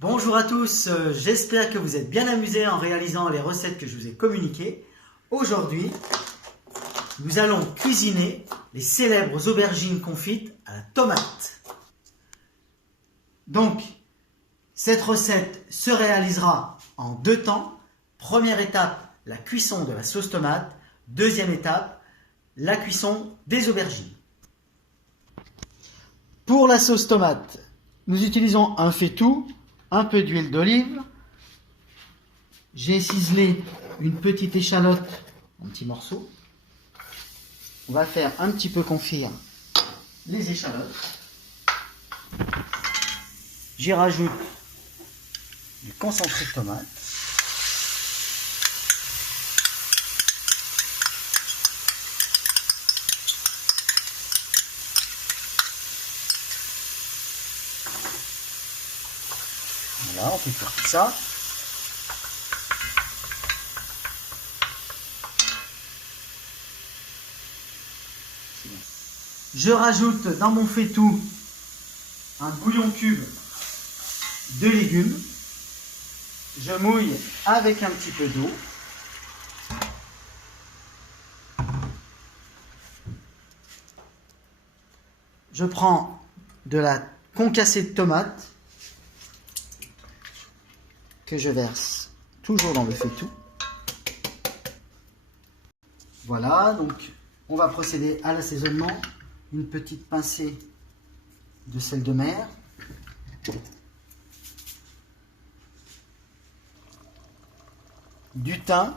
Bonjour à tous, j'espère que vous êtes bien amusés en réalisant les recettes que je vous ai communiquées. Aujourd'hui, nous allons cuisiner les célèbres aubergines confites à la tomate. Donc, cette recette se réalisera en deux temps. Première étape, la cuisson de la sauce tomate. Deuxième étape, la cuisson des aubergines. Pour la sauce tomate, nous utilisons un faitout, un peu d'huile d'olive. J'ai ciselé une petite échalote en petits morceaux. On va faire un petit peu confire les échalotes. J'y rajoute du concentré de tomate. Voilà, on fait cuire tout ça. Je rajoute dans mon faitout un bouillon cube de légumes. Je mouille avec un petit peu d'eau. Je prends de la concassée de tomate que je verse toujours dans le faitout. Voilà, donc on va procéder à l'assaisonnement. Une petite pincée de sel de mer. Du thym.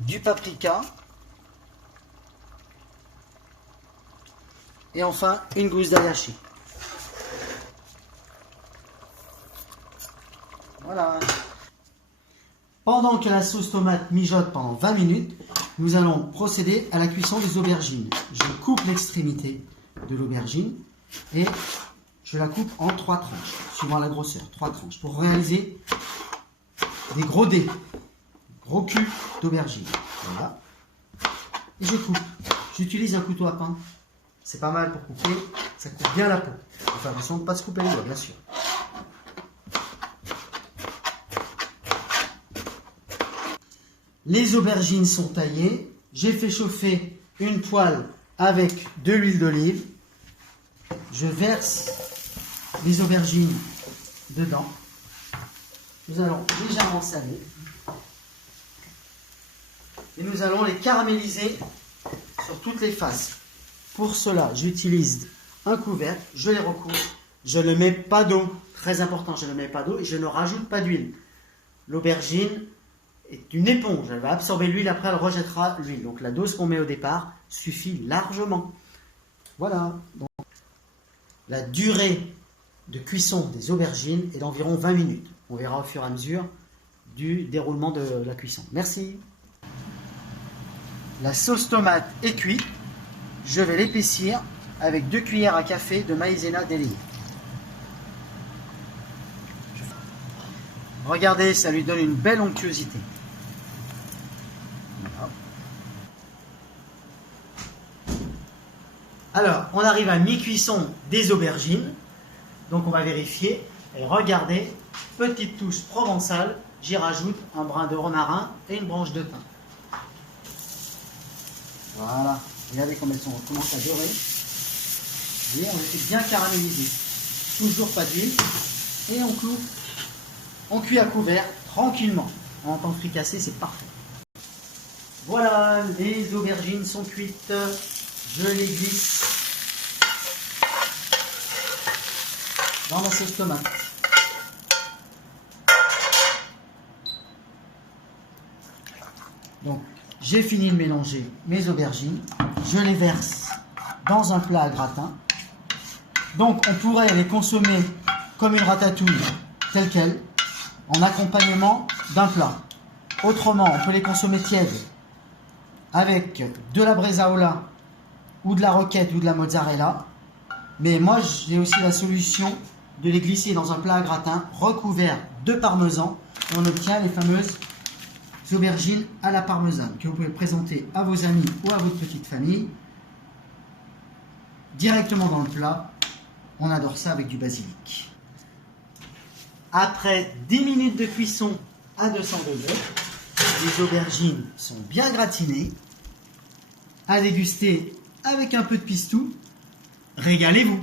Du paprika. Et enfin, une gousse d'ail haché. Voilà. Pendant que la sauce tomate mijote pendant 20 minutes, nous allons procéder à la cuisson des aubergines. Je coupe l'extrémité de l'aubergine et je la coupe en 3 tranches, suivant la grosseur, 3 tranches, pour réaliser des gros dés, gros culs d'aubergine. Voilà. Et je coupe. J'utilise un couteau à pain. C'est pas mal pour couper, ça coupe bien la peau. Il faut faire attention de ne pas se couper les doigts, bien sûr. Les aubergines sont taillées. J'ai fait chauffer une poêle avec de l'huile d'olive. Je verse les aubergines dedans. Nous allons légèrement saler. Et nous allons les caraméliser sur toutes les faces. Pour cela, j'utilise un couvercle, je les recouvre. Je ne mets pas d'eau. Très important, je ne mets pas d'eau et je ne rajoute pas d'huile. L'aubergine est une éponge, elle va absorber l'huile, après elle rejettera l'huile. Donc la dose qu'on met au départ suffit largement. Voilà. Donc, la durée de cuisson des aubergines est d'environ 20 minutes. On verra au fur et à mesure du déroulement de la cuisson. Merci. La sauce tomate est cuite. Je vais l'épaissir avec 2 cuillères à café de maïzena délayée. Regardez, ça lui donne une belle onctuosité. Voilà. Alors, on arrive à mi-cuisson des aubergines. Donc, on va vérifier. Et regardez, petite touche provençale. J'y rajoute un brin de romarin et une branche de thym. Voilà. Regardez comme elles commencent à dorer. Vous voyez, on les fait bien caraméliser. Toujours pas d'huile. Et on cloue. On cuit à couvert tranquillement. En temps fricassé, c'est parfait. Voilà, les aubergines sont cuites. Je les glisse dans ma sauce tomate. Donc, j'ai fini de mélanger mes aubergines. Je les verse dans un plat à gratin. Donc, on pourrait les consommer comme une ratatouille telle quelle, en accompagnement d'un plat. Autrement, on peut les consommer tièdes avec de la bresaola ou de la roquette ou de la mozzarella. Mais moi, j'ai aussi la solution de les glisser dans un plat à gratin recouvert de parmesan. Et on obtient les fameuses aubergines à la parmesane que vous pouvez présenter à vos amis ou à votre petite famille directement dans le plat. On adore ça avec du basilic. Après 10 minutes de cuisson à 200 degrés, les aubergines sont bien gratinées. À déguster avec un peu de pistou. Régalez-vous!